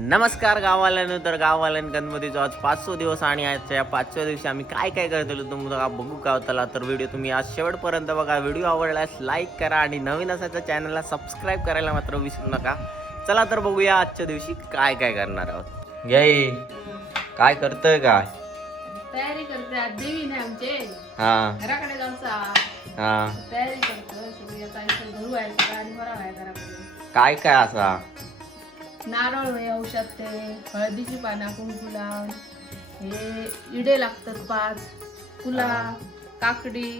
नमस्कार गावाल्यानं तर गावाल्यान गणपतीचा आज पाचवा दिवस आणि आजच्या या पाचव्या दिवशी आम्ही काय काय करतो तुम्हाला बघू का होताला तर व्हिडिओ तुम्ही आज शेवटपर्यंत बघा. व्हिडिओ आवडल्यास लाईक करा आणि नवीन असायच्या चॅनलला सबस्क्राईब करायला मात्र विसरू नका. चला तर बघूया आजच्या दिवशी काय काय करणार आहोत. घ्याई काय करतोय काय तयारी करते आज देवी नाही आमचे. हा. घराकडे हा. तयारी करतो काय काय असा? नारळ होय औषध ते हळदीची पानं कुंकुला हे इडे लागतात पाच फुला काकडी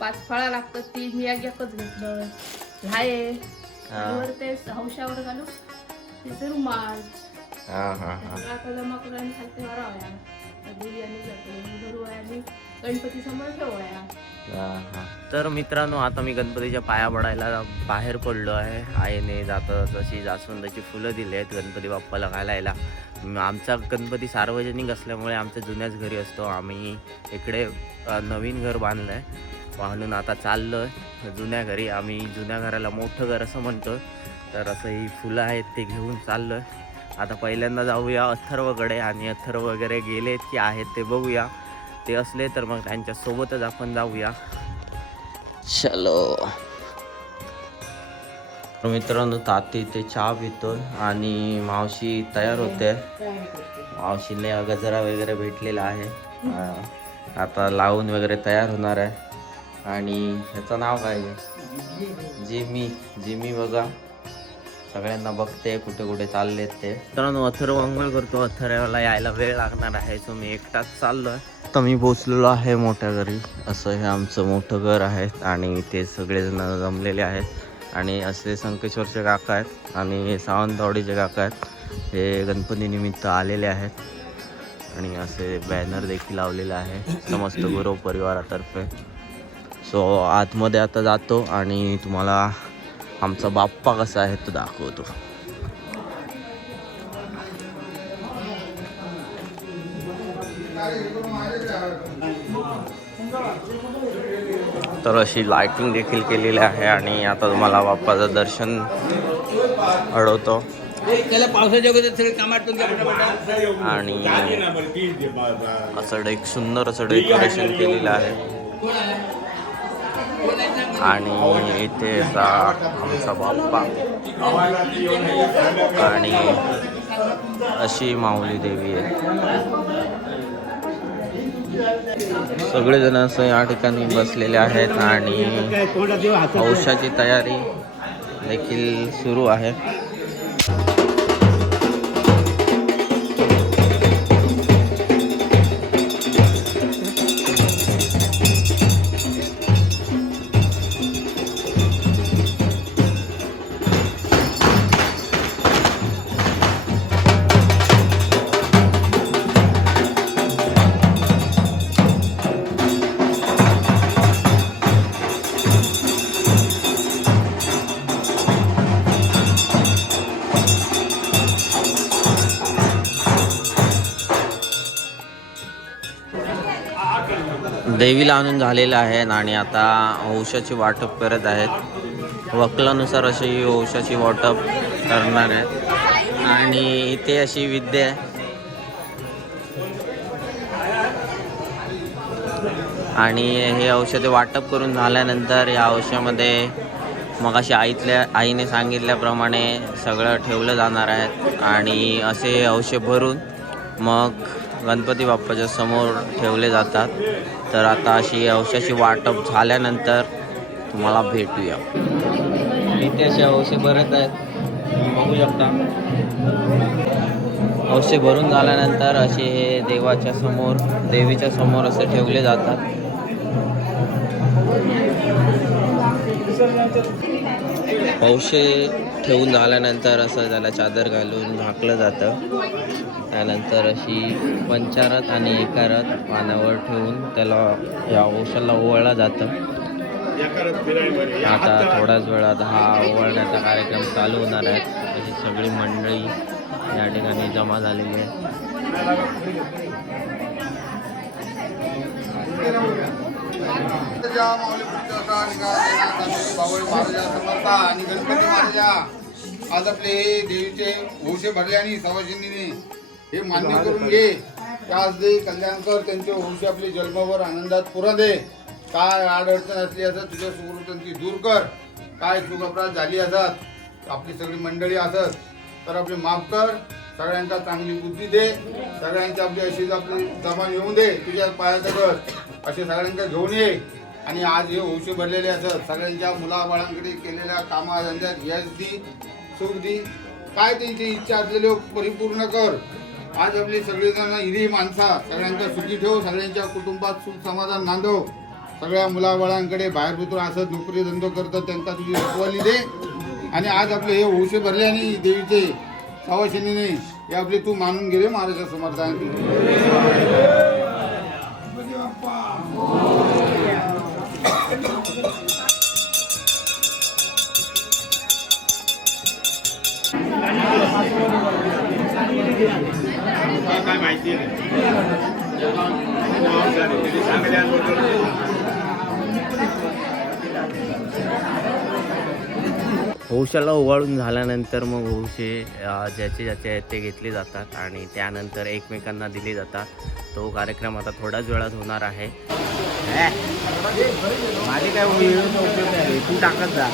पाच फळा लागतात ती मी एक एकच घेतलं. हा. वर ते हौशावर घालू. तिचे रुमाल हा हा हा. जमा करून खालते गणपती समोर ठेवायला. तर मित्रांनो आता मी गणपतीच्या पाया पडायला बाहेर पडलो आहे. आईने जातं तशी जास्वंदाची फुलं दिली आहेत गणपती बाप्पाला घालायला. आमचा गणपती सार्वजनिक असल्यामुळे आमच्या जुन्याच घरी असतो. आम्ही इकडे नवीन घर बांधलं आहे म्हणून आता चाललो आहे जुन्या घरी आम्ही जुन्या घराला मोठं घर असं म्हणतो. तर असं ही फुलं आहेत ते घेऊन चाललो आहे आता पहिल्यांदा जाऊया अथर्वकडे आणि अथर्व वगैरे गेलेत की आहेत ते बघूया. ते असले तर मग त्यांच्या सोबतच आपण जाऊया. चलो. तर मित्रांनो ताती ते चहा पितो आणि मावशी तयार होते. मावशीने गजरा वगैरे भेटलेला आहे. आता लावून वगैरे तयार होणार आहे. आणि ह्याचं नाव काय आहे? जिमी. जिमी बघा. सगळ्यांना बघते कुठे कुठे चाललेत ते. मित्रांनो अथर्व अंघोळ करतो. अथर्वला यायला वेळ लागणार आहे. सो मी एकटाच चाललो आहे आत्ता मी पोचलेलो आहे मोठ्या घरी. असं हे आमचं मोठं घर आहे आणि ते सगळेजण जमलेले आहेत. आणि असे संकेश्वरचे काका आहेत आणि सावंतवाडीचे काका आहेत. हे गणपतीनिमित्त आलेले आहेत. आणि असे बॅनर देखील लावलेले आहे समस्त गुरव परिवारातर्फे. सो आतमध्ये आता जातो आणि तुम्हाला आमचा बाप्पा कसा आहे तो दाखवतो. तर अशी लाइटिंग देखील केलेली आहे आणि आता तुम्हाला बाप्पाचं दर्शन अडवतो पावसाच्या आणि असं एक सुंदर असं डेकोरेशन केलेलं आहे. आणि इथे आमचा बाप्पा. आणि अशी माऊली देवी आहे. सगळेजण असं या ठिकाणी बसलेले आहेत आणि औषधाची तयारी देखील सुरू आहे. देवीला आणून झालेलं आहे आणि आता औषधाची वाटप करत आहेत. वकलानुसार अशी औषधाची वाटप करणार आहेत. आणि इथे अशी विद्या आहे. आणि हे औषधे वाटप करून झाल्यानंतर या औषधामध्ये मग अशी आईतल्या आईने सांगितल्याप्रमाणे सगळं ठेवलं जाणार आहे. आणि असे औषध भरून मग गणपती बाप्पाच्या समोर ठेवले जातात. तर आता अशी औषधाची वाटप झाल्यानंतर तुम्हाला भेटूया. इथे असे औषध भरत आहेत. तुम्ही बघू शकता. औषध भरून झाल्यानंतर असे हे देवाच्या समोर देवीच्या समोर असे ठेवले जातात. पावशे ठेवून झाल्यानंतर असं त्याला चादर घालून झाकलं जातं त्यानंतर अशी पंचारत आणि एकारत पानावर ठेवून त्याला या औषधाला ओवळलं जातं आता थोड्याच वेळात हा ओवळण्याचा कार्यक्रम चालू होणार आहे अशी सगळी मंडळी या ठिकाणी जमा झालेली आहे माऊली समर्था आणि गणपती महाराजा आज आपले हे देवीचे होशे भरले आणि सवाशिंदीने हे मान्य करून घे. त्यास आज दे कल्याणकर त्यांचे होशे आपले जन्मभर आनंदात पुरा दे काय अडचण असली असत तुझ्या सुकृतांची दूर कर. काय चूक अपराध झाली असत आपली सगळी मंडळी असत तर आपले माफ कर. सगळ्यांचा चांगली बुद्धी दे. सगळ्यांची आपली अशी आपली जमा येऊन दे. तुझ्या पायाचं कर असे सगळ्यांचा घेऊन ये. आणि आज हे वंश भरलेले असत सगळ्यांच्या मुलाबाळांकडे केलेल्या कामाधंद्यात यश दी सुख दी. काय त्यांची इच्छा असलेले परिपूर्ण कर. आज आपली सगळेजण हिरी माणसा सगळ्यांच्या सुखी ठेव सगळ्यांच्या कुटुंबात सुख समाधान नांदव. सगळ्या मुलाबाळांकडे बाहेर पुत्र असत नोकरी धंदो करतात त्यांना तुझी रखवाली दे. आणि आज आपले हे वंश भरले आणि देवीचे सावशिनीने हे आपले तू मानून गेले महाराजा समर्थांनी काय माहिती हौशाला ओवाळून झाल्यानंतर मग हौशे ज्याचे ज्याचे आहेत ते घेतले जातात आणि त्यानंतर एकमेकांना दिले जातात. तो कार्यक्रम आता थोड्याच वेळात होणार आहे. माझे काय तू टाकत जा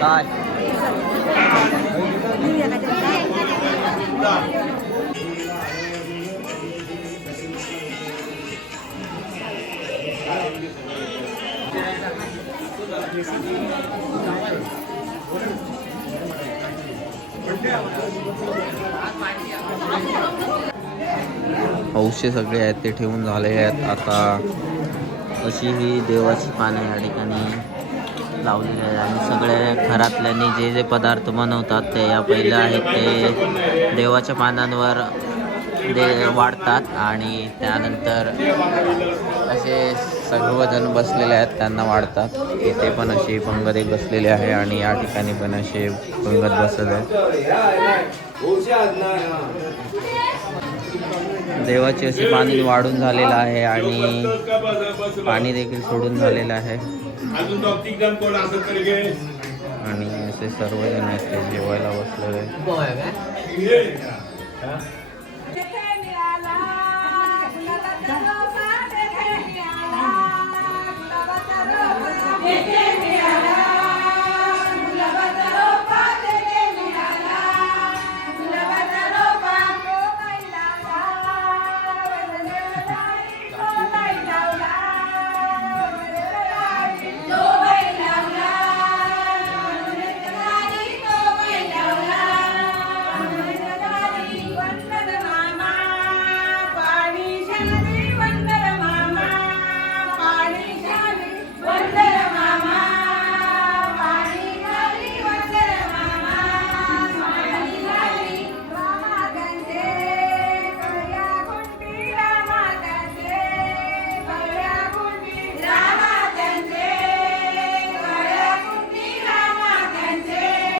काय औषध सगळे आहेत ते ठेवून झाले आहेत. आता अशी ही देवाची पानं या ठिकाणी लावलेली आहेत. आणि सगळे घरातल्यांनी जे जे पदार्थ बनवतात ते या पहिल्या आहेत ते देवाच्या पानांवर दे वाढतात आणि त्यानंतर असे सर्वजण बसलेले आहेत त्यांना वाढतात. इथे पण अशी पंगत एक बसलेली आहे आणि या ठिकाणी पण असे पंगत बसत आहे. देवाची अशी पाणी वाढून झालेलं आहे आणि पाणी देखील सोडून झालेलं आहे. आणि असे सर्वजण आहेत ते जेवायला बसलेले